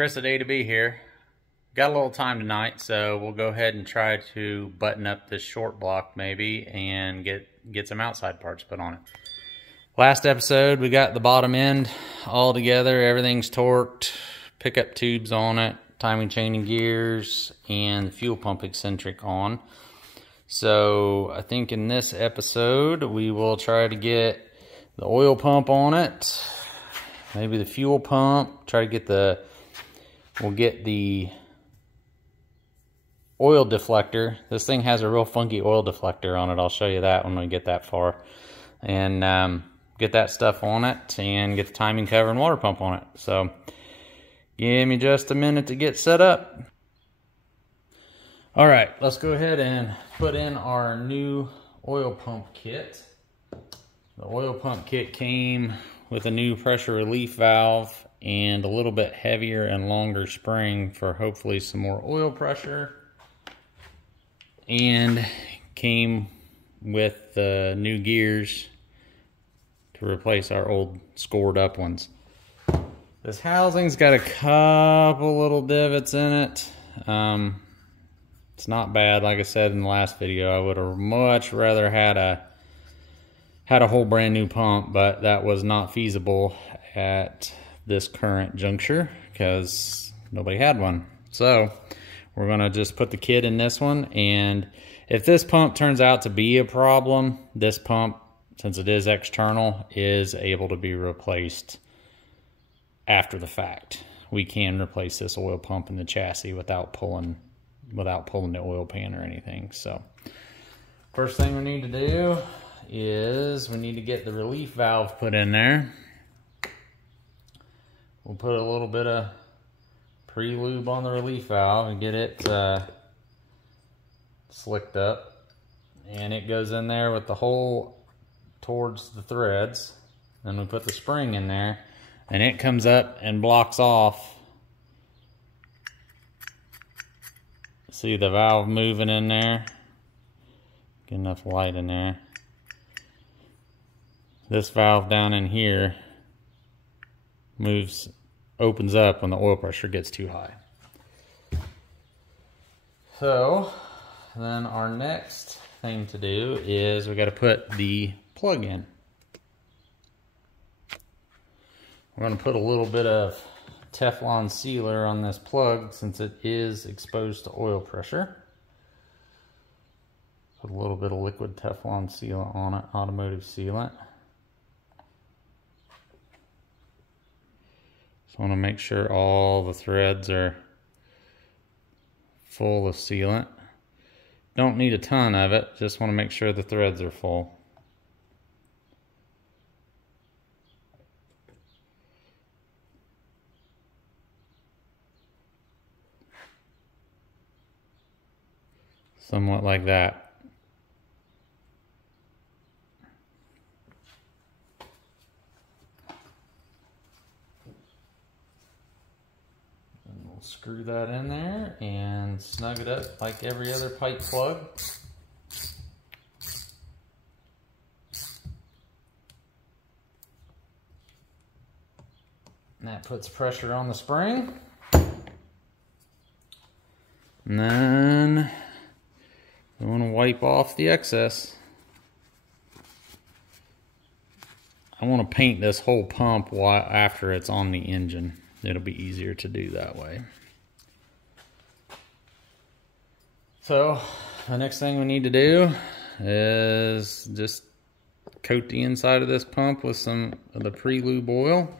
Chris at A to B here. Got a little time tonight, so we'll go ahead and try to button up this short block maybe and get some outside parts put on it. Last episode, we got the bottom end all together. Everything's torqued, pickup tubes on it, timing chain and gears, and fuel pump eccentric on. So I think in this episode, we will try to get the oil pump on it, maybe the fuel pump, try to get we'll get the oil deflector. This thing has a real funky oil deflector on it. I'll show you that when we get that far. And get that stuff on it and get the timing cover and water pump on it. So give me just a minute to get set up. All right, let's go ahead and put in our new oil pump kit. The oil pump kit came with a new pressure relief valve and a little bit heavier and longer spring for hopefully some more oil pressure. And came with the new gears to replace our old scored up ones. This housing's got a couple little divots in it. It's not bad. Like I said in the last video, I would have much rather had a whole brand new pump, but that was not feasible at this current juncture because nobody had one. So we're gonna just put the kit in this one, and if this pump turns out to be a problem, this pump, since it is external, is able to be replaced after the fact. We can replace this oil pump in the chassis without pulling the oil pan or anything. So first thing we need to do is we need to get the relief valve put in there. We'll put a little bit of pre-lube on the relief valve and get it slicked up, and it goes in there with the hole towards the threads. Then we put the spring in there and it comes up and blocks off. See the valve moving in there? Get enough light in there. This valve down in here opens up when the oil pressure gets too high. So then our next thing to do is we got to put the plug in. We're going to put a little bit of Teflon sealer on this plug since it is exposed to oil pressure. Put a little bit of liquid Teflon sealant on it, automotive sealant. So I want to make sure all the threads are full of sealant. Don't need a ton of it, just want to make sure the threads are full. Somewhat like that. Screw that in there and snug it up like every other pipe plug. And that puts pressure on the spring. And then we want to wipe off the excess. I want to paint this whole pump after it's on the engine. It'll be easier to do that way. So the next thing we need to do is just coat the inside of this pump with some of the pre-lube oil,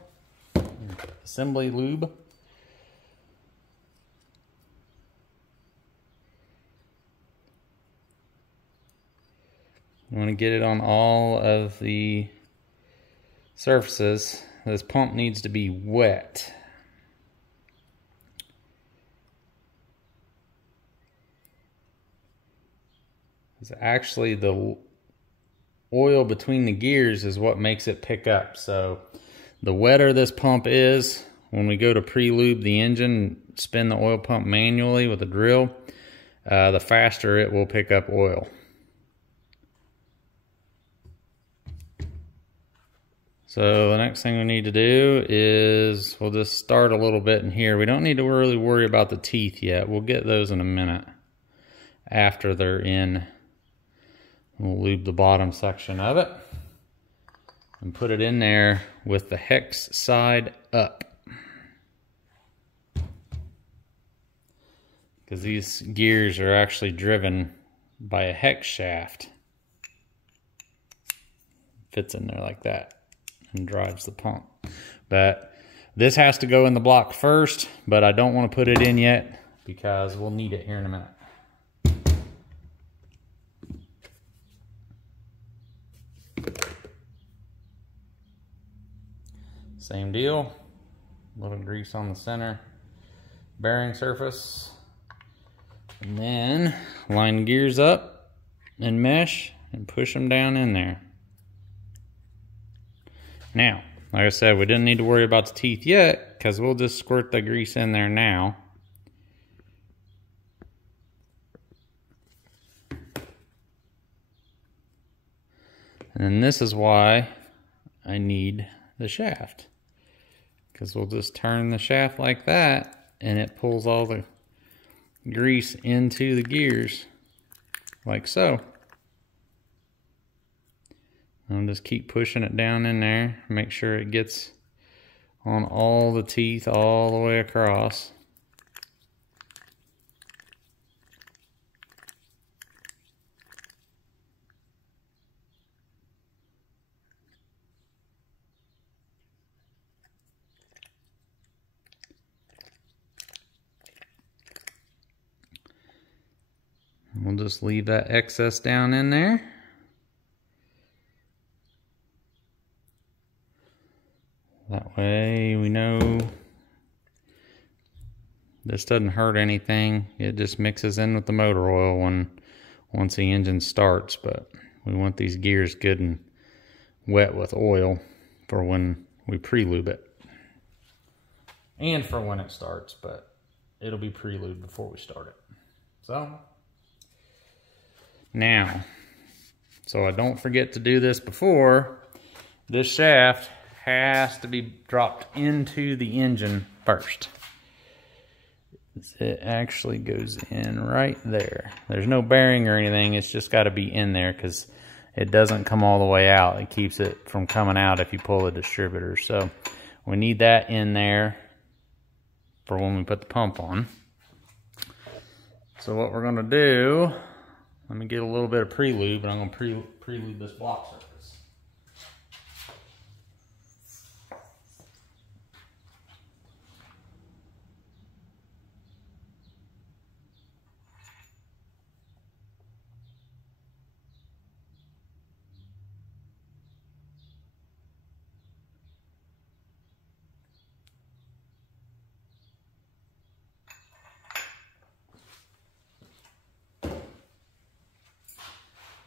assembly lube. You want to get it on all of the surfaces. This pump needs to be wet. It's actually the oil between the gears is what makes it pick up. So the wetter this pump is, when we go to pre-lube the engine, spin the oil pump manually with a drill, the faster it will pick up oil. So the next thing we need to do is we'll just start a little bit in here. We don't need to really worry about the teeth yet. We'll get those in a minute after they're in. We'll lube the bottom section of it and put it in there with the hex side up. Because these gears are actually driven by a hex shaft. Fits in there like that and drives the pump. But this has to go in the block first, but I don't want to put it in yet because we'll need it here in a minute. Same deal, a little grease on the center bearing surface, and then line the gears up and mesh and push them down in there. Now, like I said, we didn't need to worry about the teeth yet because we'll just squirt the grease in there now. And then this is why I need the shaft. Because we'll just turn the shaft like that and it pulls all the grease into the gears like so. I'll just keep pushing it down in there, make sure it gets on all the teeth all the way across. We'll just leave that excess down in there. That way we know this doesn't hurt anything. It just mixes in with the motor oil once the engine starts. But we want these gears good and wet with oil for when we pre-lube it. And for when it starts, but it'll be pre-lubed before we start it. So, now, so I don't forget to do this before, this shaft has to be dropped into the engine first. It actually goes in right there. There's no bearing or anything, it's just got to be in there because it doesn't come all the way out. It keeps it from coming out if you pull the distributor. So we need that in there for when we put the pump on. So what we're going to do, let me get a little bit of pre-lube, and I'm going to pre-lube this block surface.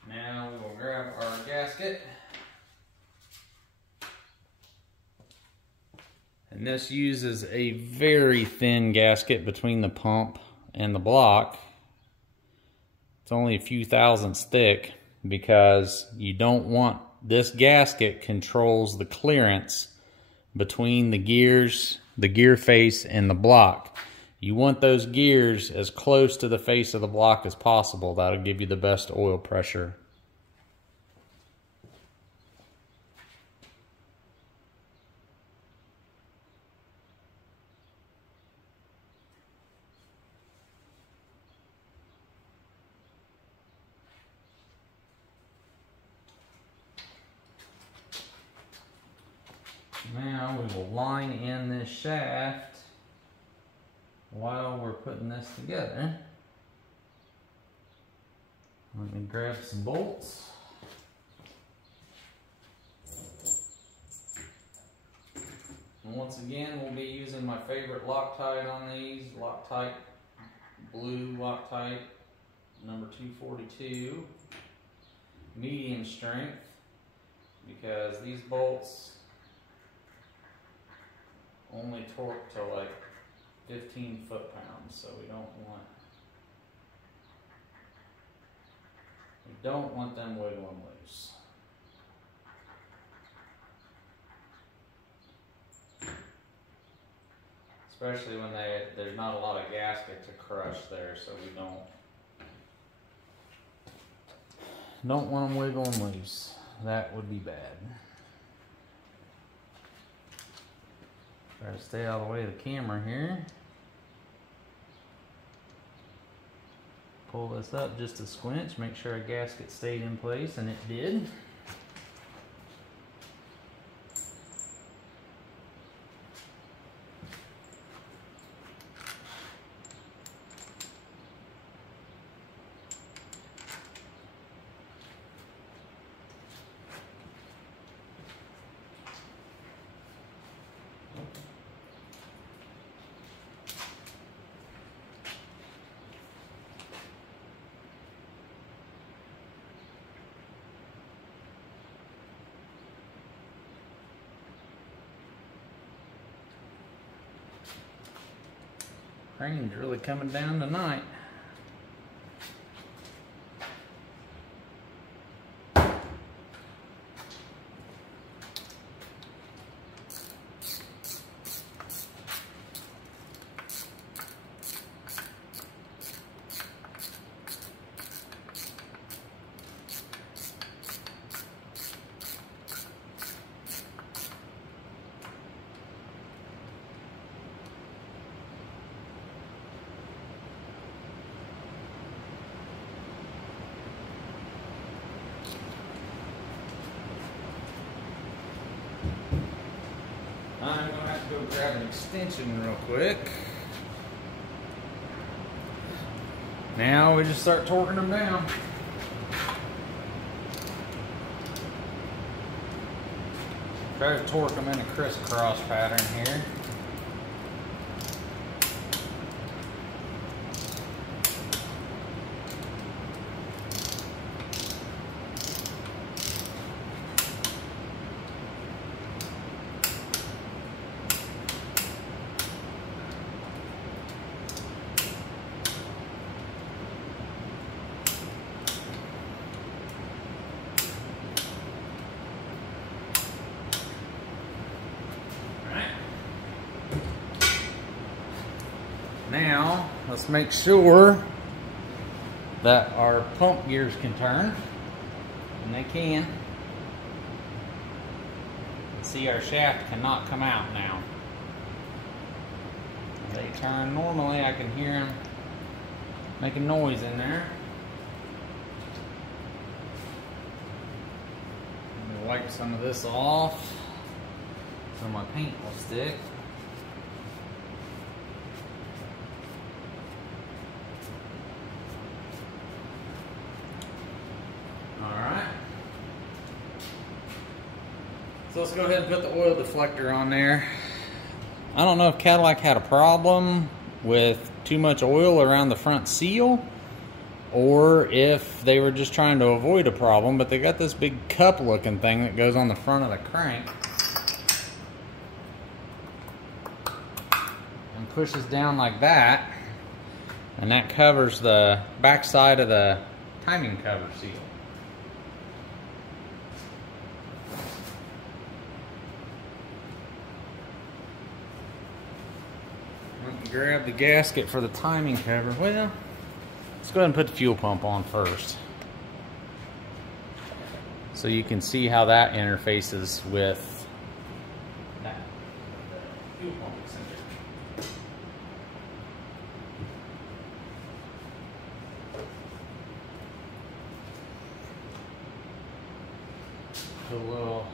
Now we will grab our gasket, and this uses a very thin gasket between the pump and the block. It's only a few thousandths thick because you don't want, this gasket controls the clearance between the gears, the gear face, and the block. You want those gears as close to the face of the block as possible. That'll give you the best oil pressure. Now we will line in this shaft while we're putting this together. Let me grab some bolts. And once again, we'll be using my favorite Loctite on these. Loctite, blue Loctite, number 242. Medium strength, because these bolts only torque to like 15 foot-pounds, so we don't want them wiggling loose. Especially when there's not a lot of gasket to crush there, so we don't want them wiggling loose. That would be bad. Try to stay out of the way of the camera here. Pull this up just a squinch, make sure our gasket stayed in place, and it did. Rain's really coming down tonight. I'm going to have to go grab an extension real quick. Now we just start torquing them down. Try to torque them in a crisscross pattern here. Now, let's make sure that our pump gears can turn, and they can. See, our shaft cannot come out now. They turn normally, I can hear them making noise in there. I'm gonna wipe some of this off so my paint will stick. So let's go ahead and put the oil deflector on there. I don't know if Cadillac had a problem with too much oil around the front seal, or if they were just trying to avoid a problem, but they got this big cup looking thing that goes on the front of the crank and pushes down like that, and that covers the back side of the timing cover seal. Grab the gasket for the timing cover. Well, let's go ahead and put the fuel pump on first, so you can see how that interfaces with that fuel pump extender. Put a little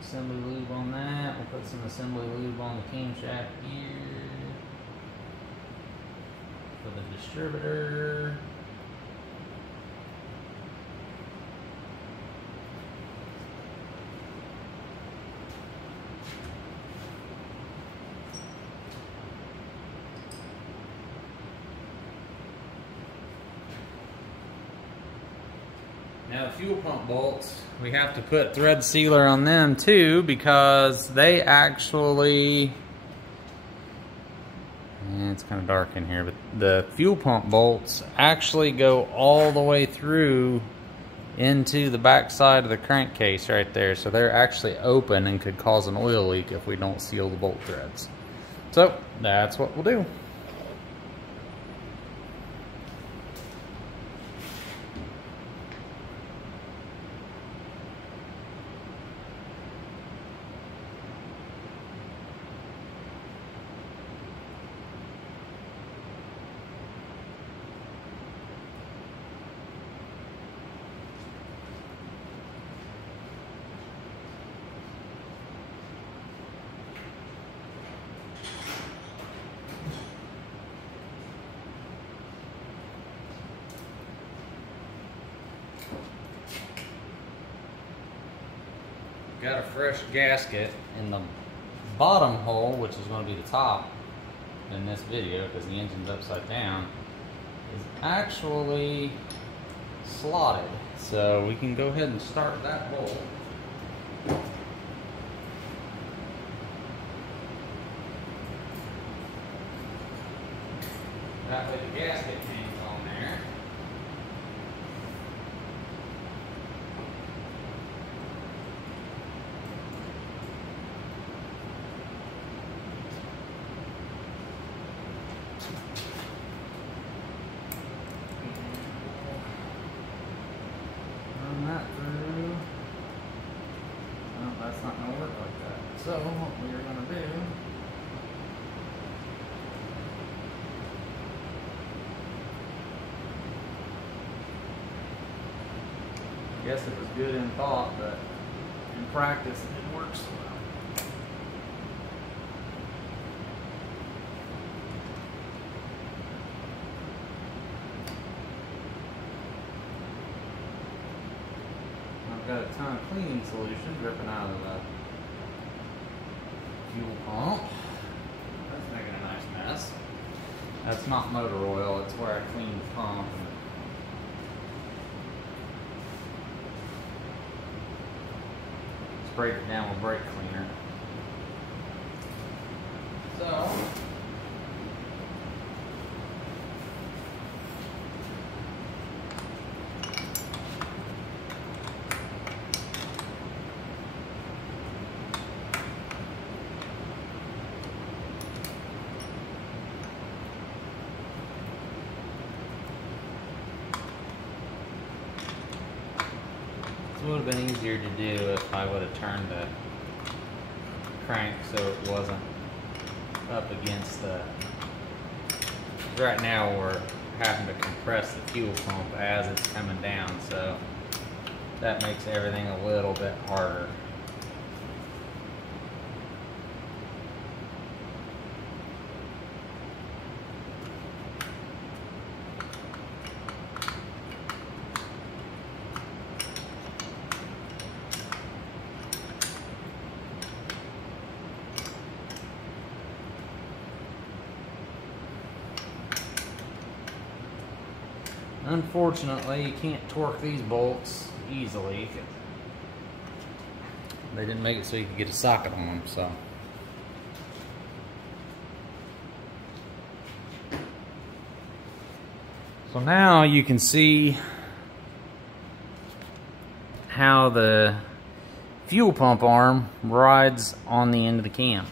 assembly lube on that. We'll put some assembly lube on the camshaft here. For the distributor. Now the fuel pump bolts, we have to put thread sealer on them too, because they actually, it's kind of dark in here, but the fuel pump bolts actually go all the way through into the back side of the crankcase right there. So they're actually open and could cause an oil leak if we don't seal the bolt threads. So So that's what we'll do. Got a fresh gasket in the bottom hole, which is going to be the top in this video because the engine's upside down, is actually slotted. So we can go ahead and start that hole. That way the gasket hangs on there. That's not going to work like that. So what we're going to do, I guess it was good in thought, but in practice it didn't work so well. Got a ton of cleaning solution dripping out of the fuel pump. That's making a nice mess. That's not motor oil, it's where I clean the pump. And sprayed it down with brake cleaner. So it would have been easier to do if I would have turned the crank so it wasn't up against the... Right now we're having to compress the fuel pump as it's coming down, so that makes everything a little bit harder. Unfortunately, you can't torque these bolts easily. They didn't make it so you could get a socket on them, so. So now you can see how the fuel pump arm rides on the end of the cam,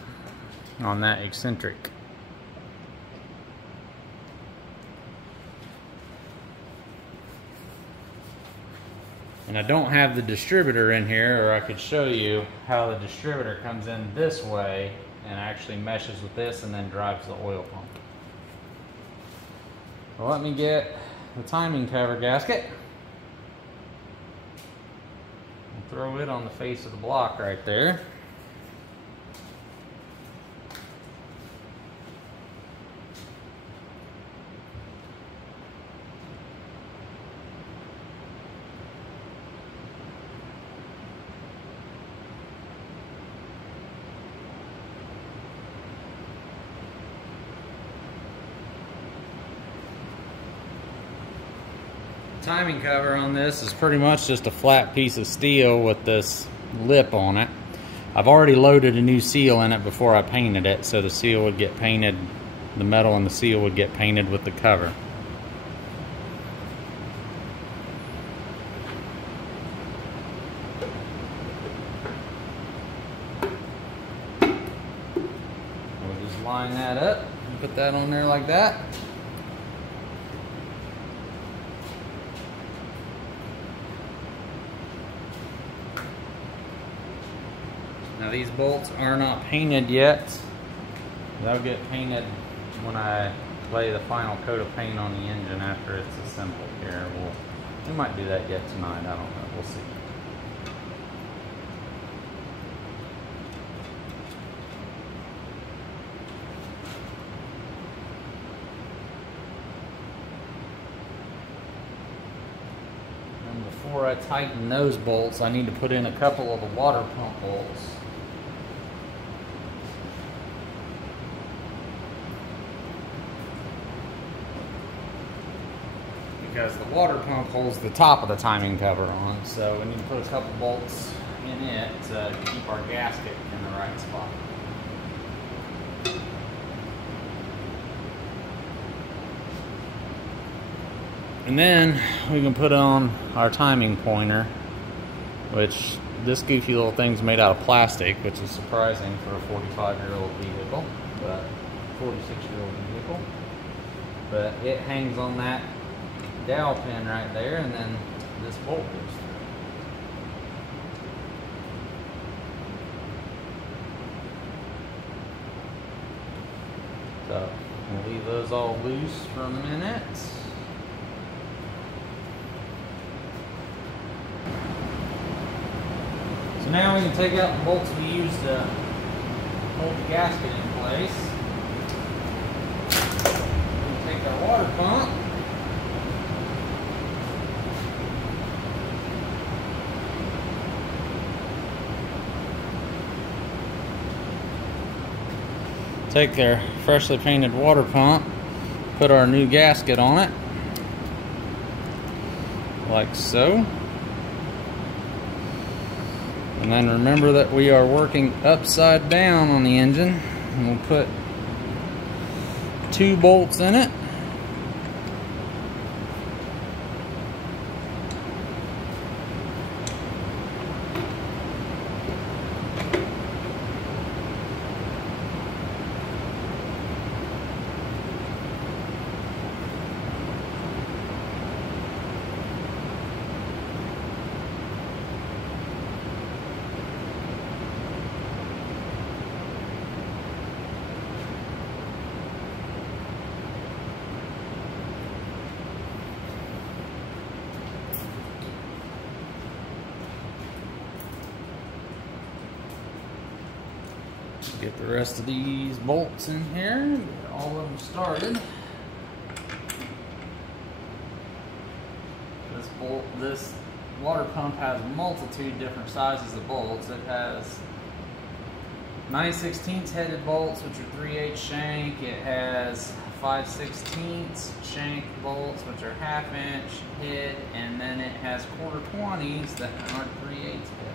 on that eccentric. And I don't have the distributor in here, or I could show you how the distributor comes in this way and actually meshes with this and then drives the oil pump. So let me get the timing cover gasket and throw it on the face of the block right there. Timing cover on this is pretty much just a flat piece of steel with this lip on it. I've already loaded a new seal in it before I painted it, so the seal would get painted, the metal and the seal would get painted with the cover. We'll just line line that up and put that on there like that. Now these bolts are not painted yet. They'll get painted when I lay the final coat of paint on the engine after it's assembled here. We might do that yet tonight, I don't know, we'll see. And before I tighten those bolts, I need to put in a couple of the water pump bolts. Because the water pump holds the top of the timing cover on, so we need to put a couple bolts in it to keep our gasket in the right spot. And then we can put on our timing pointer, which this goofy little thing's made out of plastic, which is surprising for a 45-year-old vehicle, but 46-year-old vehicle. But it hangs on that dowel pin right there, and then this bolt goes through. So we'll leave those all loose for a minute. So now we can take out the bolts we used to hold the gasket in place. We can take our water pump. Take their freshly painted water pump, put our new gasket on it, like so. And then remember that we are working upside down on the engine. And we'll put 2 bolts in it. Get the rest of these bolts in here, get all of them started. This water pump has a multitude of different sizes of bolts. It has 9/16 headed bolts, which are 3/8 shank. It has 5/16 shank bolts, which are 1/2 inch head, and then it has 1/4-20s that are 3/8 headed.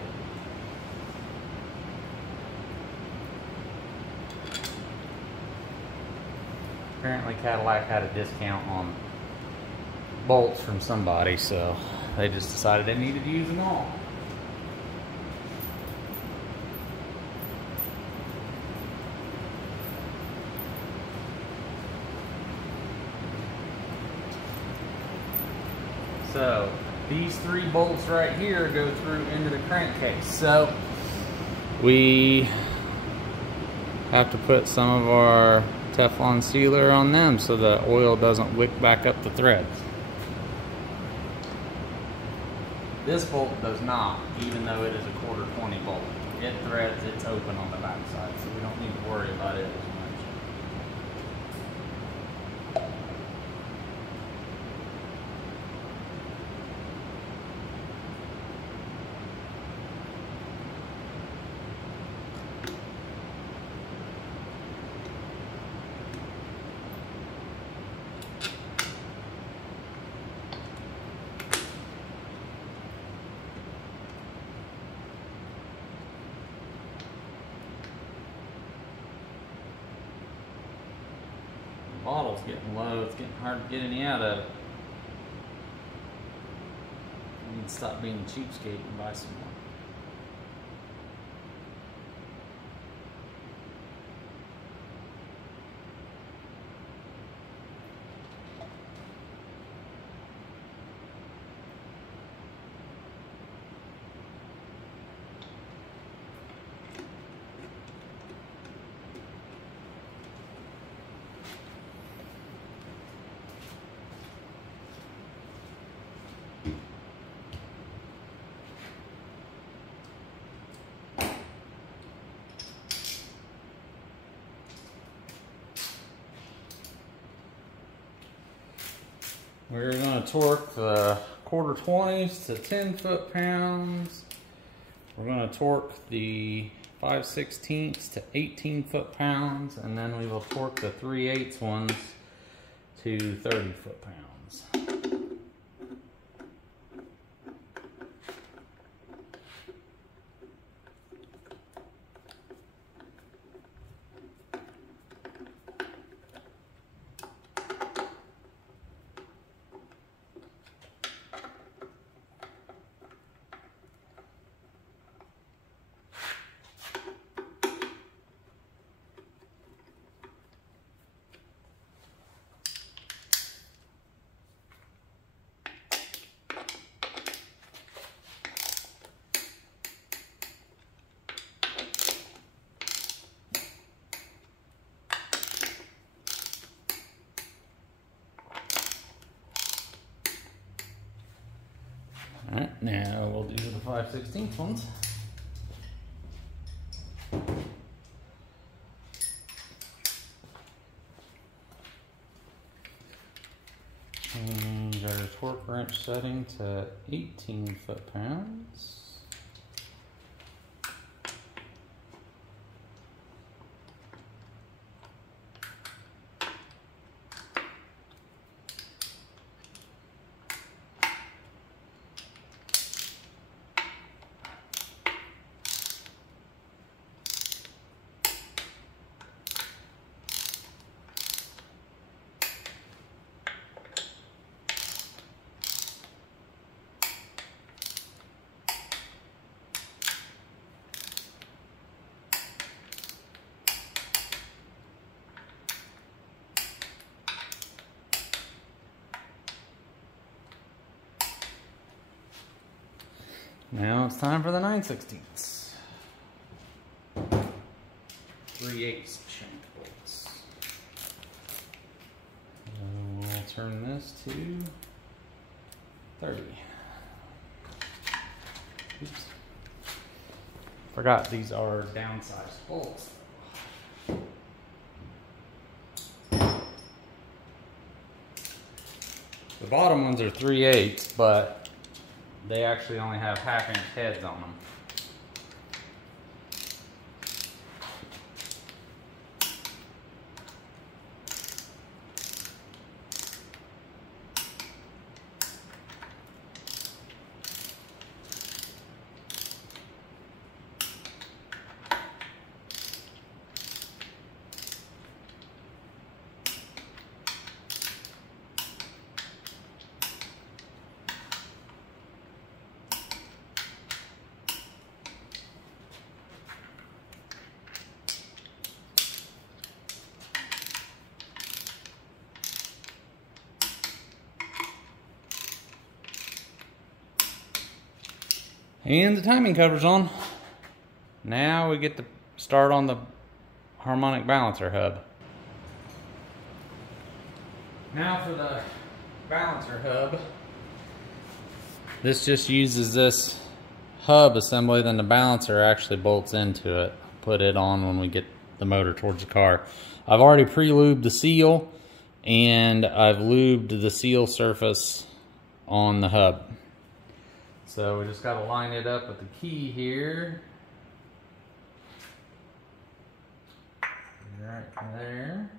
Apparently Cadillac had a discount on bolts from somebody, so they just decided they needed to use them all. So these 3 bolts right here go through into the crankcase. So we have to put some of our Teflon sealer on them so the oil doesn't wick back up the threads. This bolt does not, even though it is a 1/4-20 bolt. It threads, it's open on the back side, so we don't need to worry about it as much. Bottle's getting low, it's getting hard to get any out of it. I need to stop being a cheapskate and buy some more. We're going to torque the 1/4-20s to 10 foot-pounds. We're going to torque the 5/16 to 18 foot-pounds, and then we will torque the 3/8 ones to 30 foot-pounds. Alright, now we'll do the 5/16 ones. Change our torque wrench setting to 18 foot-pounds. Now it's time for the 9/16. 3/8 shank bolts. We'll turn this to 30. Oops. Forgot these are downsized bolts. The bottom ones are 3/8, but they actually only have 1/2-inch heads on them. And the timing cover's on. Now we get to start on the harmonic balancer hub. Now for the balancer hub. This just uses this hub assembly, then the balancer actually bolts into it. Put it on when we get the motor towards the car. I've already pre-lubed the seal, and I've lubed the seal surface on the hub. So we just got to line it up with the key here. Right there.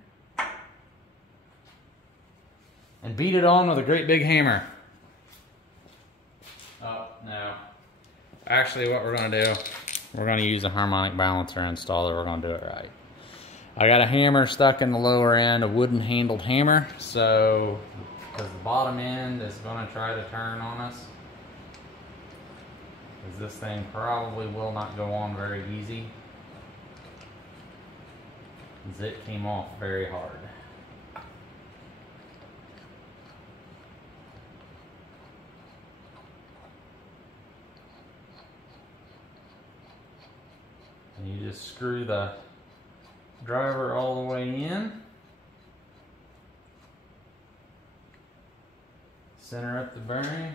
And beat it on with a great big hammer. Oh, no. Actually, what we're going to do, we're going to use a harmonic balancer installer. We're going to do it right. I got a hammer stuck in the lower end, a wooden handled hammer. So, because the bottom end is going to try to turn on us. Because this thing probably will not go on very easy. Because it came off very hard. And you just screw the driver all the way in. Center up the bearing.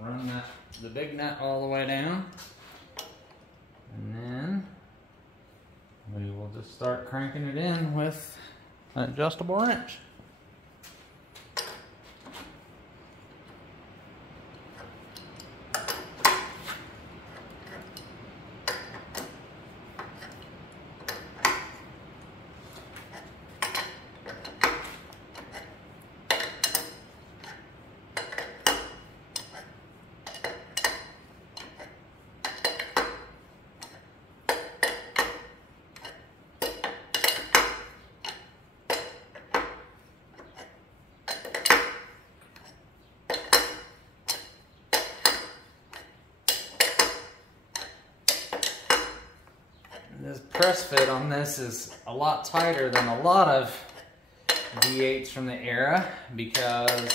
Run the big nut all the way down. And then we will just start cranking it in with an adjustable wrench. This press fit on this is a lot tighter than a lot of V8s from the era, because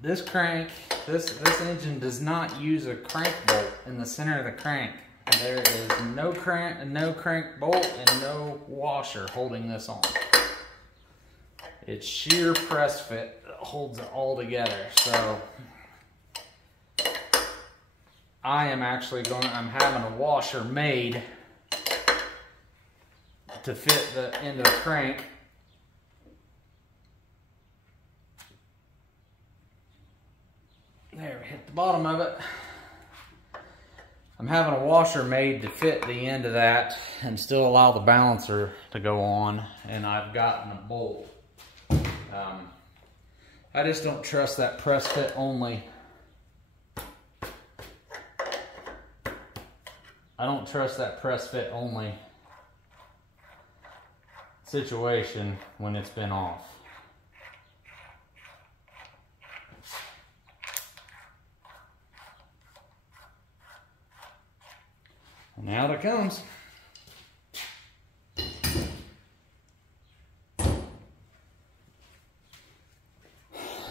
this crank, this engine does not use a crank bolt in the center of the crank. There is no crank bolt and no washer holding this on. It's sheer press fit that holds it all together. So I'm having a washer made to fit the end of the crank. There, we hit the bottom of it. I'm having a washer made to fit the end of that and still allow the balancer to go on, and I've gotten a bolt. I just don't trust that press fit only. I don't trust that press fit only situation when it's been off. Now it comes.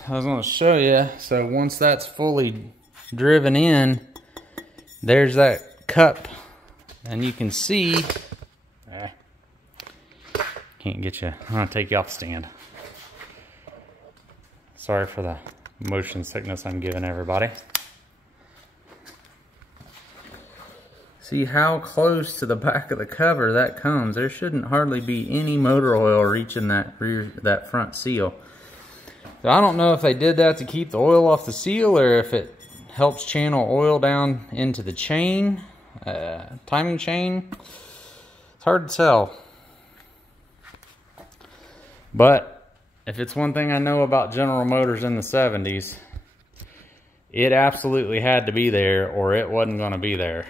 I was going to show you. So once that's fully driven in, there's that cup, and you can see. Can't get you. I'm going to take you off the stand. Sorry for the motion sickness I'm giving everybody. See how close to the back of the cover that comes. There shouldn't hardly be any motor oil reaching that front seal. So I don't know if they did that to keep the oil off the seal, or if it helps channel oil down into the chain, timing chain. It's hard to tell. But if it's one thing I know about General Motors in the 70s, it absolutely had to be there, or it wasn't going to be there.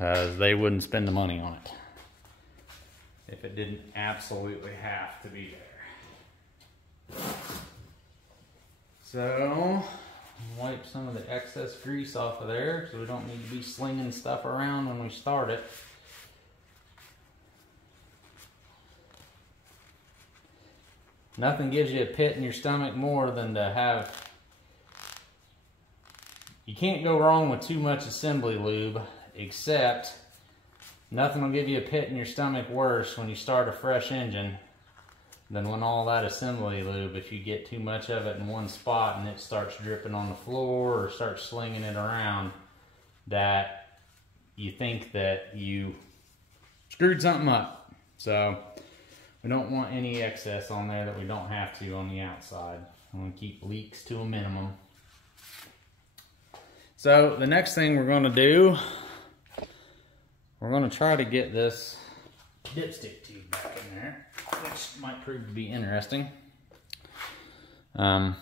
They wouldn't spend the money on it if it didn't absolutely have to be there. So, wipe some of the excess grease off of there, so we don't need to be slinging stuff around when we start it. Nothing gives you a pit in your stomach more than to have... You can't go wrong with too much assembly lube. Except, nothing will give you a pit in your stomach worse when you start a fresh engine than when all that assembly lube, if you get too much of it in one spot and it starts dripping on the floor or starts slinging it around, that you think that you screwed something up. So, we don't want any excess on there that we don't have to on the outside. I want to keep leaks to a minimum. So, the next thing we're going to do, we're going to try to get this dipstick tube back in there, which might prove to be interesting. As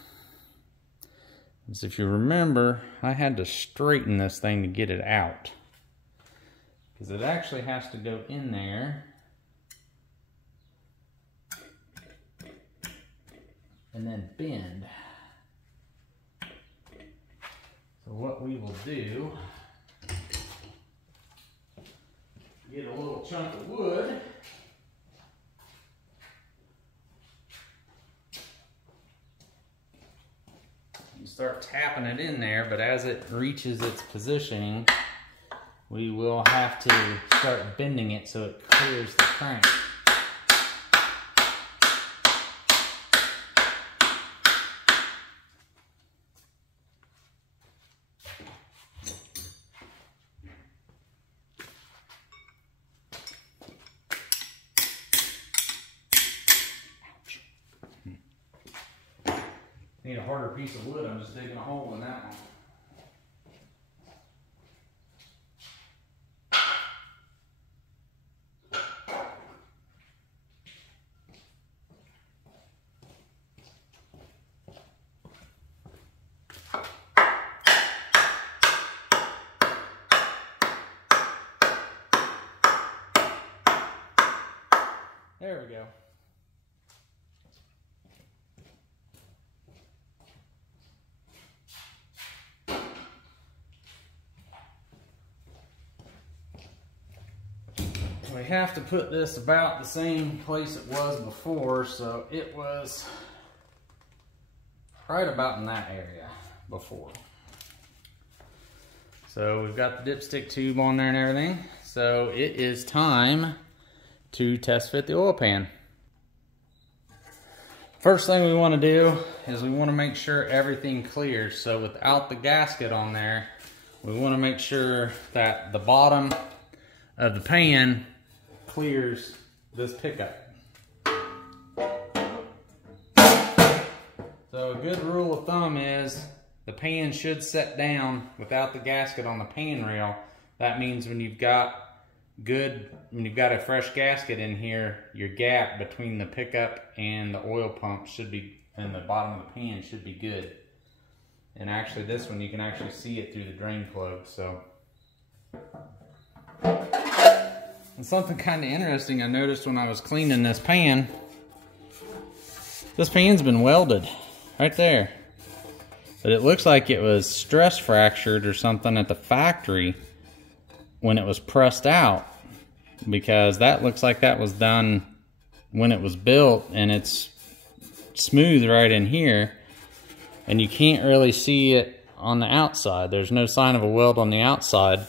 if you remember, I had to straighten this thing to get it out, because it actually has to go in there and then bend. So what we will do, get a little chunk of wood, and start tapping it in there, but as it reaches its positioning, we will have to start bending it so it clears the crank. Need a harder piece of wood. I'm just digging a hole in that one. There we go. have to put this about the same place it was before, so it was right about in that area before. So we've got the dipstick tube on there and everything. So it is time to test fit the oil pan. First thing we want to do is we want to make sure everything clears. So without the gasket on there, we want to make sure that the bottom of the pan clears this pickup. So a good rule of thumb is the pan should set down without the gasket on the pan rail. That means when you've got a fresh gasket in here, your gap between the pickup and the oil pump should be, and the bottom of the pan should be good. And actually this one, you can actually see it through the drain plug, so. And something kind of interesting I noticed when I was cleaning this pan. This pan's been welded right there. But it looks like it was stress fractured or something at the factory when it was pressed out, because that looks like that was done when it was built, and it's smooth right in here, and you can't really see it on the outside. There's no sign of a weld on the outside,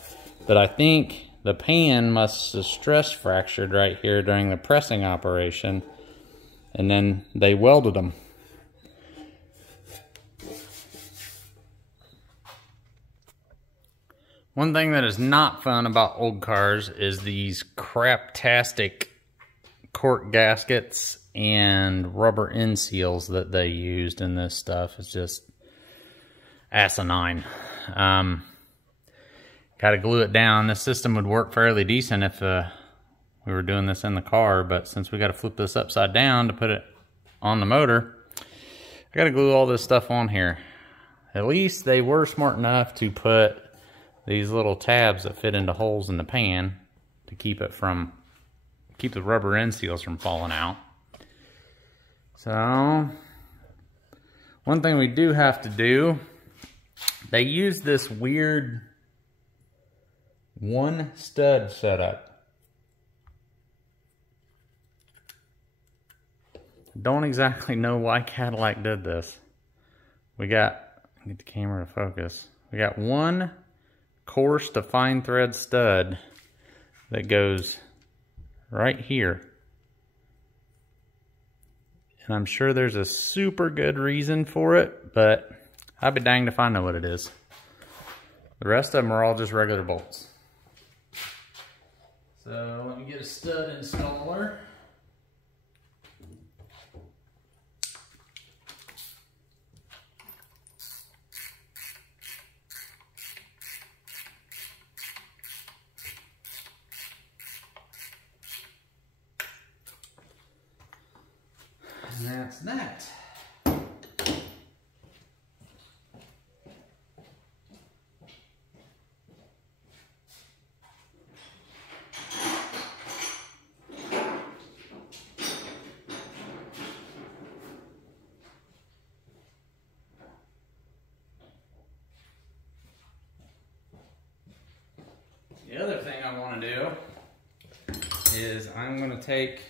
but I think the pan must have stress fractured right here during the pressing operation, and then they welded them. One thing that is not fun about old cars is these craptastic cork gaskets and rubber end seals that they used in this stuff. It's just asinine. Got to glue it down. This system would work fairly decent if we were doing this in the car, but since we got to flip this upside down to put it on the motor, I got to glue all this stuff on here. At least they were smart enough to put these little tabs that fit into holes in the pan to keep the rubber end seals from falling out. So one thing we do have to do, they use this weird one stud setup. Don't exactly know why Cadillac did this. Get the camera to focus. We got one coarse to fine thread stud that goes right here, and I'm sure there's a super good reason for it, but I'd be danged if I know what it is. The rest of them are all just regular bolts. So let me get a stud installer. And that's that. The other thing I want to do is I'm going to take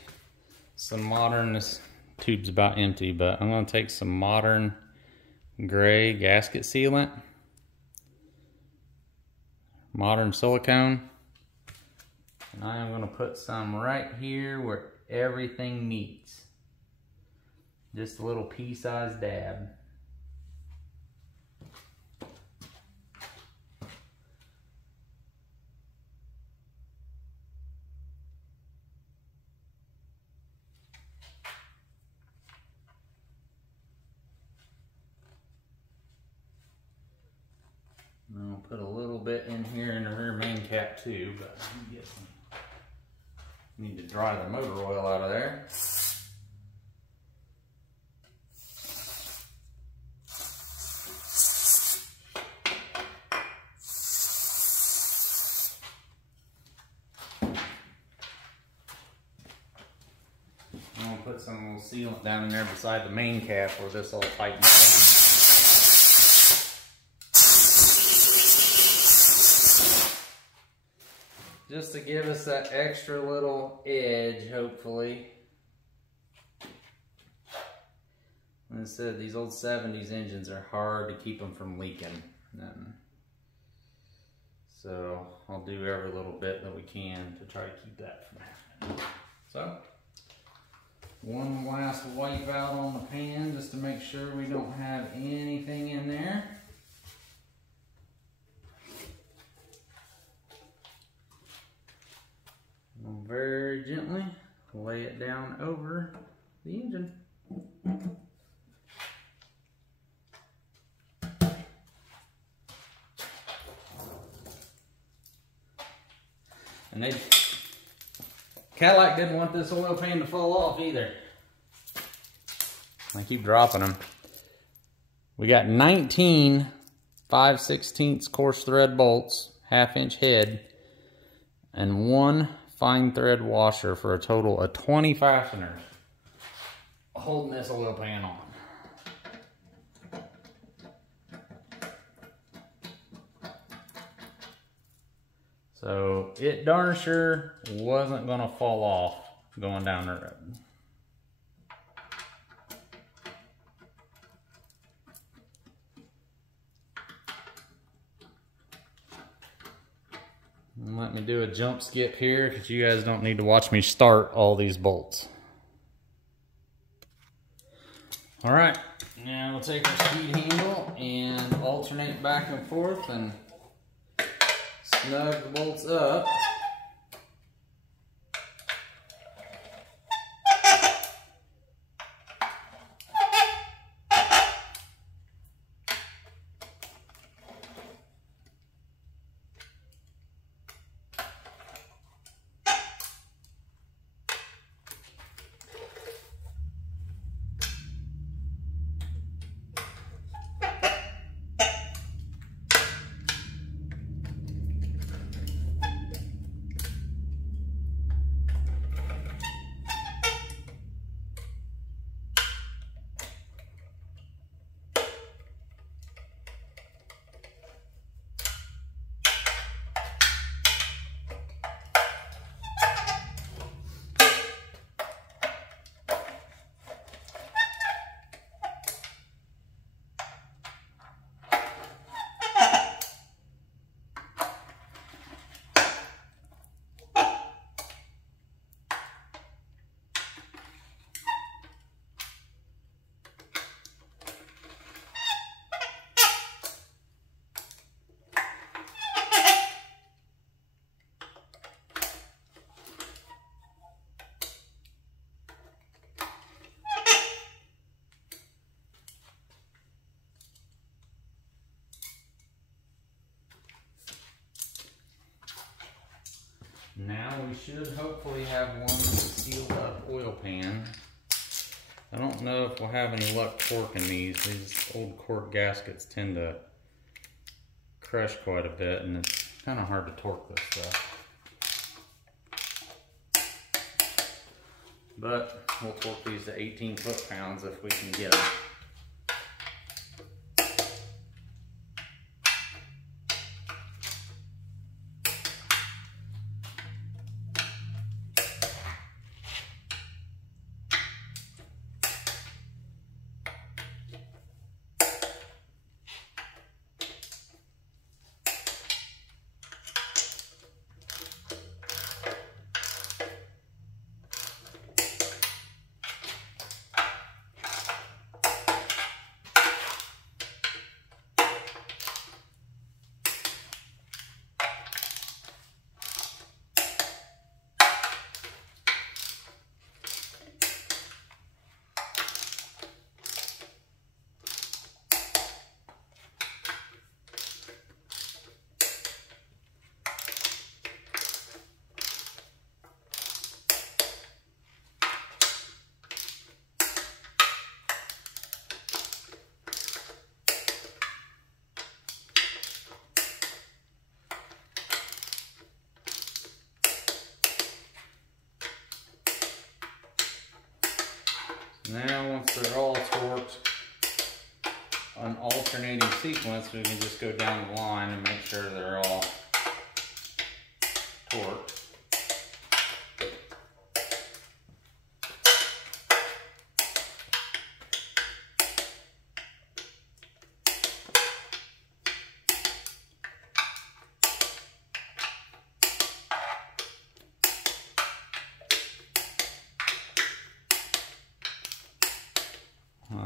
some modern, this tube's about empty, but I'm going to take some modern gray gasket sealant, modern silicone, and I am going to put some right here where everything meets. Just a little pea-sized dab. And I'll put a little bit in here in the rear main cap too, but need to dry the motor oil out of there. I'm going to put some little sealant down in there beside the main cap where this all tightens down. just to give us that extra little edge, hopefully. Like I said, these old 70s engines are hard to keep them from leaking. So I'll do every little bit that we can to try to keep that from happening. So, one last wipe out on the pan just to make sure we don't have anything in there. We'll very gently lay it down over the engine. And Cadillac didn't want this oil pan to fall off either. I keep dropping them. We got 19 5/16 coarse thread bolts, 1/2 inch head, and 1 fine thread washer for a total of 20 fasteners holding this oil pan on. So it darn sure wasn't gonna fall off going down the road. And let me do a jump skip here because you guys don't need to watch me start all these bolts. All right, now we'll take our speed handle and alternate back and forth and snug the bolts up. Now we should hopefully have one sealed up oil pan. I don't know if we'll have any luck torquing these. These old cork gaskets tend to crush quite a bit, and it's kind of hard to torque this stuff. But we'll torque these to 18 foot-pounds if we can get them. Now once they're all torqued on alternating sequence, we can just go down the line and make sure they're all torque.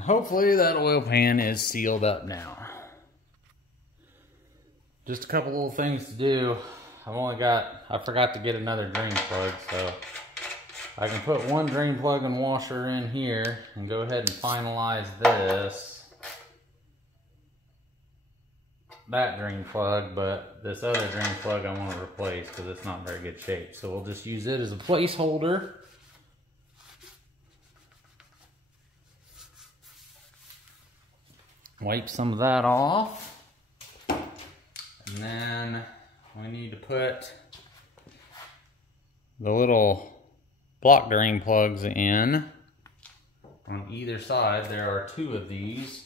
Hopefully that oil pan is sealed up now. Just a couple little things to do. I forgot to get another drain plug, so I can put one drain plug and washer in here and go ahead and finalize that drain plug, but this other drain plug I want to replace because it's not in very good shape. So we'll just use it as a placeholder. Wipe some of that off. And then we need to put the little block drain plugs in on either side. There are two of these.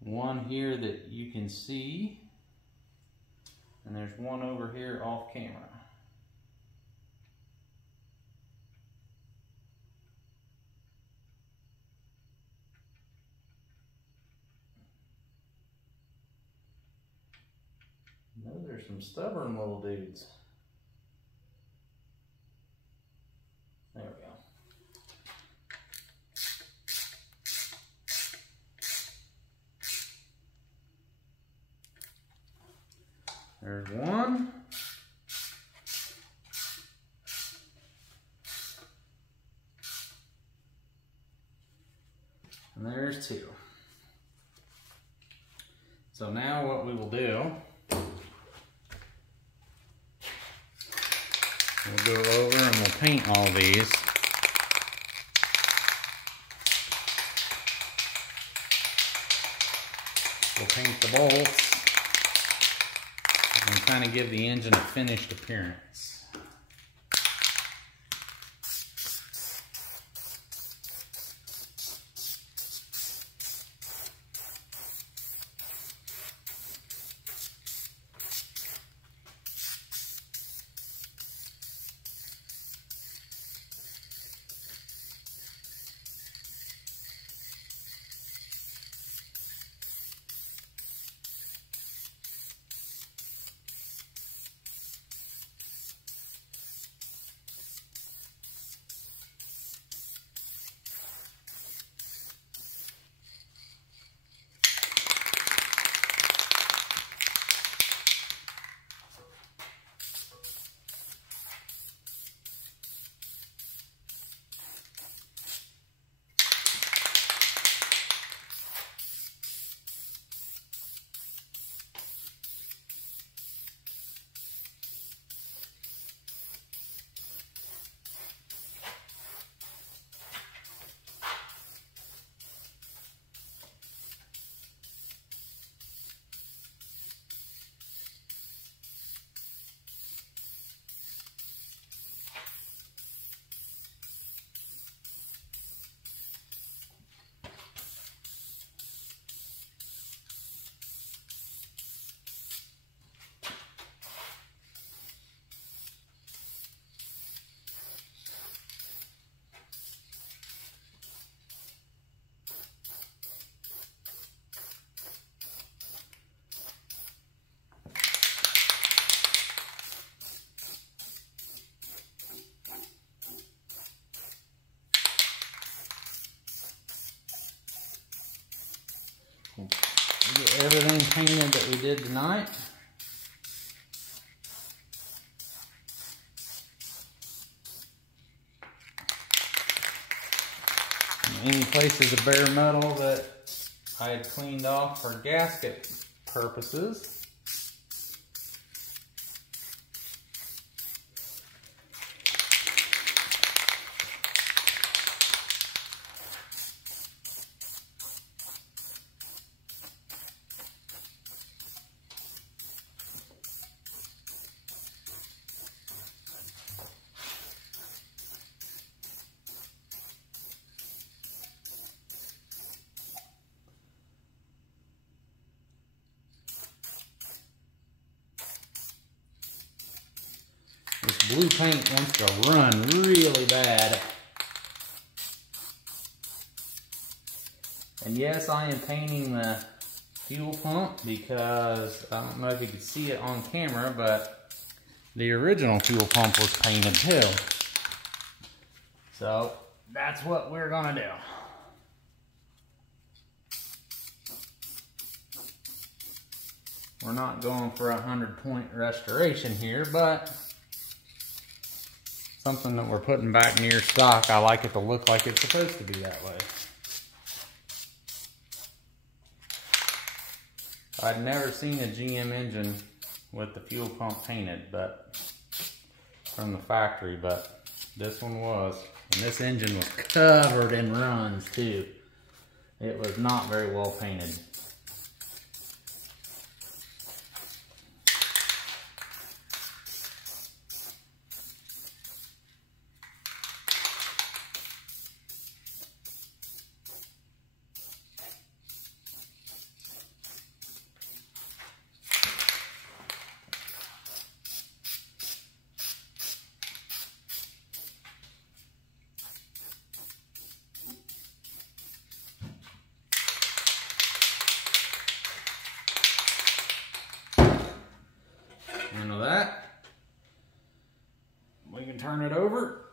One here that you can see, and there's one over here off camera. Those are some stubborn little dudes. There we go. There's one. And there's two. So now what we will do, we'll go over and we'll paint all these. We'll paint the bolts and kind of give the engine a finished appearance. Get everything painted that we did tonight. Any places of bare metal that I had cleaned off for gasket purposes. blue paint wants to run really bad. And yes, I am painting the fuel pump because I don't know if you can see it on camera, but the original fuel pump was painted too. So that's what we're gonna do. We're not going for a 100-point restoration here, but something that we're putting back near stock. I like it to look like it's supposed to be that way. I'd never seen a GM engine with the fuel pump painted, but from the factory, but this one was. And this engine was covered in runs too. It was not very well painted. Of that, we can turn it over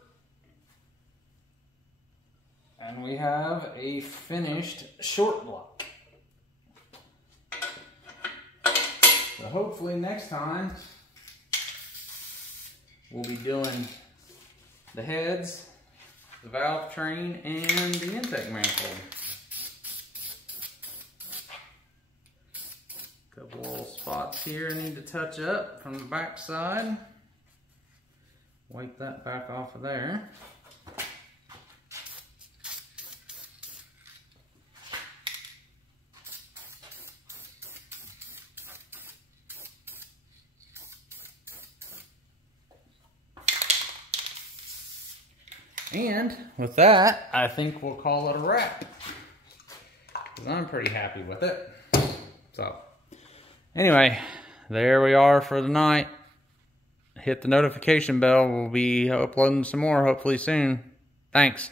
and we have a finished short block. So hopefully next time we'll be doing the heads, the valve train, and the intake manifold. Couple little spots here I need to touch up from the back side. Wipe that back off of there. And with that, I think we'll call it a wrap, because I'm pretty happy with it. So anyway, there we are for the night. Hit the notification bell. We'll be uploading some more hopefully soon. Thanks.